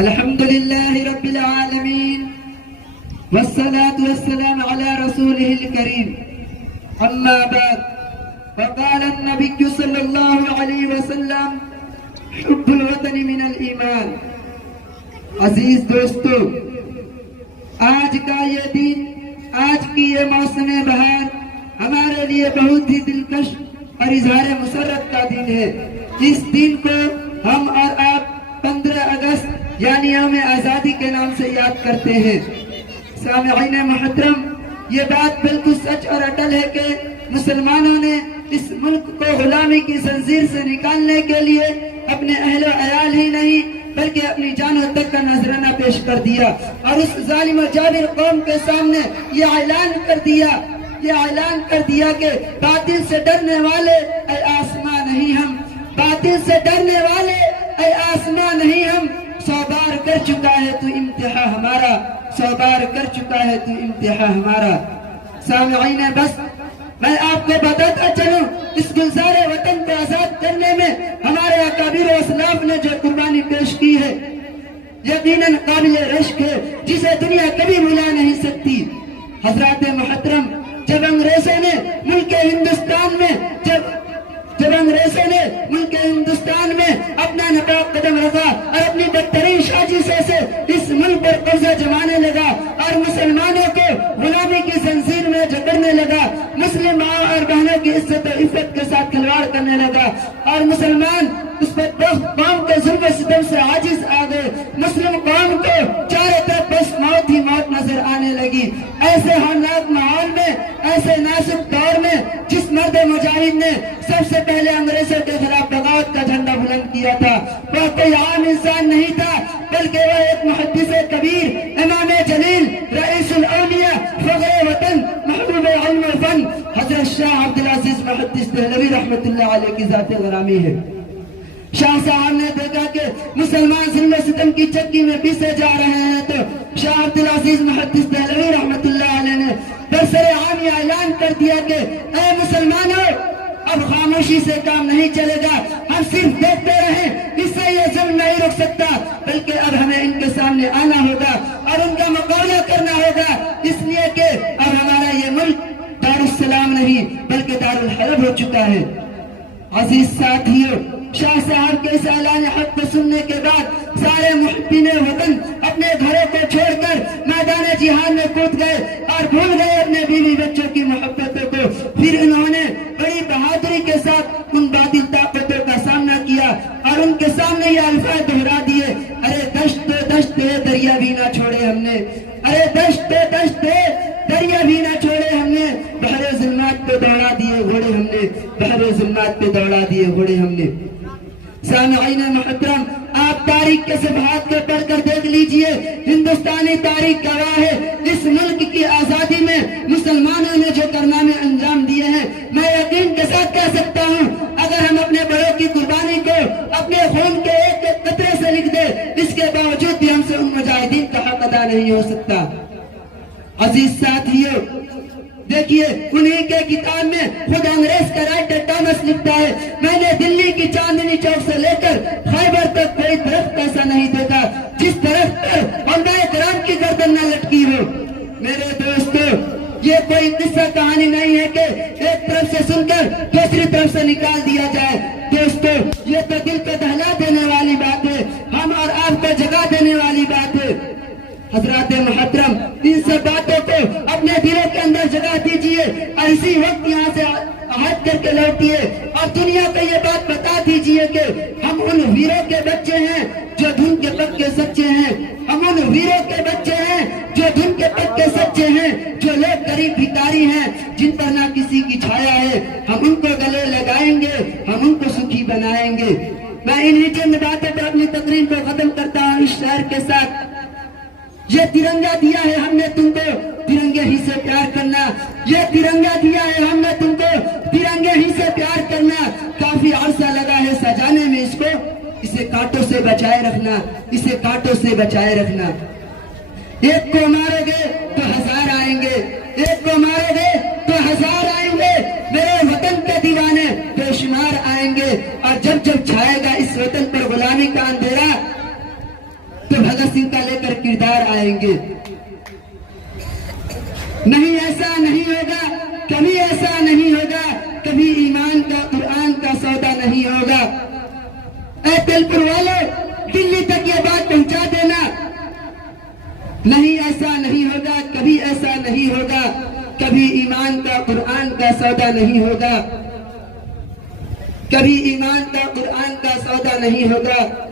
الحمد لله رب العالمين والصلاة والسلام على رسوله الكريم أما بعد فقال النبي صلى الله عليه وسلم حب الوطن من الإيمان. عزیز دوستو، آج کا یہ دن، آج کی یہ موسم بہار ہمارے لیے بہت ہی دلکش اور اظہار مسرت کا دن ہے. اس دن کو ہم اور آپ 15 اگست یعنی یوم آزادی کے نام سے یاد کرتے ہیں. سامعین محترم، یہ بات بالکل سچ اور اٹل ہے کہ مسلمانوں نے اس ملک کو غلامی کی زنجیر سے نکالنے کے لیے اپنے اہل و عیال ہی نہیں بلکہ اپنی جانوں تک کا نذرانہ پیش کر دیا اور اس ظالم و جابر قوم کے سامنے یہ اعلان کر دیا کہ باطل سے ڈرنے والے اے آسمان نہیں ہم، باطل سے ڈرنے والے اے آسمان نہیں ہم، 100 بار کر چکا ہے تو امتحا ہمارا، 100 بار کر چکا ہے تو امتحا ہمارا. سامعین، بس میں آپ کو بتاتا چلوں، اس گلزار وطن کو آزاد کرنے میں ہمارے اکابر و اسلاف نے جو قربانی پیش کی ہے یقیناً قابل رشک ہے، جسے دنیا کبھی بھلا نہیں سکتی. حضرات محترم، جب انگریزوں نے ملک ہندوستان میں اپنا ناپاک قدم رکھا اور اپنی بدترین سازشوں سے اس ملک پر قبضہ جمانے لگا اور مسلمانوں کو غلامی کی زنجیر میں جکڑنے لگا، مسلم ماں اور بہنوں کی عزت و عفت کے ساتھ کھلواڑ کرنے لگا اور مسلمان اس بدبخت قوم کے ظلم و ستم سے عاجز آ گئے. مسلم قوم کو چاروں طرف بس موت ہی موت نظر آنے لگی. ایسے ہولناک ماحول میں، ایسے ناسک دور میں جس مرد مجاہد نے سب سے پہلے انگریزوں کے خلاف بغاوت کا جھنڈا بلند کیا تھا، وہ کوئی عام انسان نہیں تھا بلکہ وہ ایک محدث کبیر، امام جلیل، رئیس الاولیاء، فخر وطن، محبوب علم و فن، حضرت شاہ عبدالعزیز محدث دہلوی رحمت اللہ علیہ کی ذات گرامی ہے. شاہ صاحب نے دیکھا کہ مسلمان ظلم و ستم کی چکی میں پیسے جا رہے ہیں تو شاہ عبدالعزیز محدث دہلوی رحمت اللہ علیہ نے برسر عام یہ اعلان کر دیا کہ اے مسلمانوں، اب خاموشی سے کام نہیں چلے گا، ہم صرف دیکھتے رہیں، اس سے یہ ظلم نہیں رک سکتا بلکہ اب ہمیں ان کے سامنے آنا ہوگا اور ان کا مقابلہ کرنا ہوگا، اس لیے کہ اب ہمارا یہ ملک دارالسلام نہیں بلکہ دارالحرب ہو چکا ہے. عزیز ساتھیوں، شاہ صاحب کے اس اعلان حق کو سننے کے بعد سارے محبین وطن اپنے گھروں کو چھوڑ کر میدان جہاد میں کود گئے اور بھول گئے اپنے بیوی بچوں کی محبتوں کو. پھر انہوں نے بڑی بہادری کے ساتھ ان باطل طاقتوں کا سامنا کیا اور ان کے سامنے یہ الفاظ دہرا دیے: ارے دشت دشت دریا بھی نہ چھوڑے ہم نے، ارے دشت دشت دریا بھی نہ چھوڑے ہم نے، بحر ظلمات پہ دوڑا دیے گھوڑے ہم نے، بحر ظلمات پہ دوڑا دیے گھوڑے ہم نے. سامعین محترم، آپ تاریخ کے صفحات کو پڑھ کر دیکھ لیجئے، ہندوستانی تاریخ گواہ ہے اس ملک کی آزادی میں مسلمانوں نے جو کارنامے انجام دیے ہیں. میں یقین کے ساتھ کہہ سکتا ہوں اگر ہم اپنے بڑوں کی قربانی کو اپنے خون کے ایک ایک قطرے سے لکھ دیں، اس کے باوجود بھی ہم سے ان مجاہدین کا حق ادا نہیں ہو سکتا. عزیز ساتھیوں، دیکھیے انہی کے کتاب میں خود انگریز کا رائٹر ٹامس لکھتا ہے: میں نے دلی کی چاندنی چوک سے لے کر خیبر تک کوئی درخت ایسا نہیں دیکھا جس درخت پر علماء کرام کی گردن نہ لٹکی ہو. میرے دوستو، یہ کوئی قصہ کہانی نہیں ہے کہ ایک طرف سے سن کر دوسری طرف سے نکال دیا جائے. دوستو، یہ تو دل کو دہلا دینے والی بات ہے، ہم اور آپ کو جگا دینے والی بات ہے. حضرات محترم، ان سب باتوں کو اپنے دلوں کے اندر جگہ دیجئے اور اسی وقت یہاں سے عہد کر کے لوٹیے اور دنیا کو یہ بات بتا دیجئے کہ ہم ان ویروں کے بچے ہیں جو دھن کے پکے سچے ہیں، ہم ان ویروں کے بچے ہیں جو دھن کے پکے سچے ہیں، جو لوگ غریب بھکاری ہیں جن پر نہ کسی کی چھایا ہے. ہم ان کو گلے لگائیں گے، ہم ان کو سکھی بنائیں گے. میں انہی چند باتوں پر اپنی تقریر کو ختم کرتا ہوں اس شعر کے ساتھ: یہ ترنگا دیا ہے ہم نے تم کو ترنگے ہی سے پیار کرنا، یہ ترنگا دیا ہے ہم نے تم کو ترنگے ہی سے پیار کرنا. کافی عرصہ لگا ہے سجانے میں اس کو، اسے کانٹوں سے بچائے رکھنا، اسے کانٹوں سے بچائے رکھنا. ایک کو مارو گے تو 1000 آئیں گے، ایک کو مارو گے تو 1000 آئیں گے. میرے وطن کے دیوانے بے شمار آئیں گے اور جب جب چھائے گا اس وطن پر غلامی کا اندھیرا تو گے. نہیں ایسا نہیں ہوگا, کبھی ایسا نہیں ہوگا, کبھی ایمان کا قرآن کا سودا نہیں ہوگا. اے تلپور والے, دلی تک یہ بات پہنچا دینا. نہیں ایسا نہیں ہوگا, کبھی ایسا نہیں ہوگا, کبھی ایمان کا قرآن کا سودا نہیں ہوگا, کبھی ایمان کا قرآن کا سودا نہیں ہوگا.